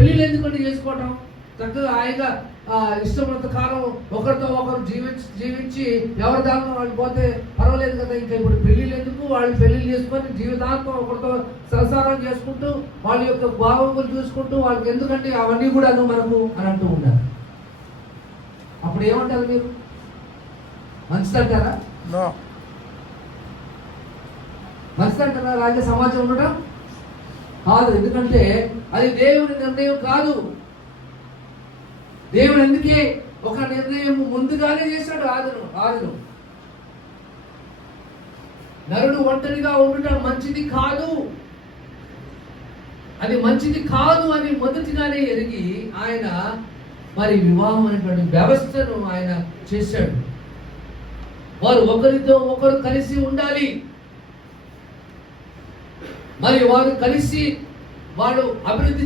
పెళ్ళిళ్ళు ఎందుకంటే చేసుకోవటం, చక్కగా హాయిగా ఇష్టమైనంత కాలం ఒకరితో ఒకరు జీవించి ఎవరి దానిలో వాళ్ళు పోతే పర్వాలేదు కదా. ఇంకా ఇప్పుడు పెళ్ళిళ్ళు ఎందుకు, వాళ్ళు పెళ్ళిళ్ళు చేసుకొని జీవితాంతం ఒకరితో సంసారం చేసుకుంటూ వాళ్ళ యొక్క భావములు చూసుకుంటూ వాళ్ళకి ఎందుకంటే అవన్నీ కూడా మనకు అని అంటూ ఉంటారు. అప్పుడు ఏమంటారు మీరు? మంచిదంటారా? మంచిదంటారా రాజ్య సమాజం ఉండటం? కాదు. ఎందుకంటే అది దేవుని నిర్ణయం కాదు. దేవుడు ఎందుకే ఒక నిర్ణయం ముందుగానే చేశాడు ఆదిను. నరుడు ఒంటరిగా ఉండటం మంచిది కాదు, అది మంచిది కాదు అని మొదటిగానే ఎరిగి ఆయన మరి వివాహం అనేటువంటి వ్యవస్థను ఆయన చేశాడు. వారు ఒకరితో ఒకరు కలిసి ఉండాలి, మరి వారు కలిసి వాళ్ళు అభివృద్ధి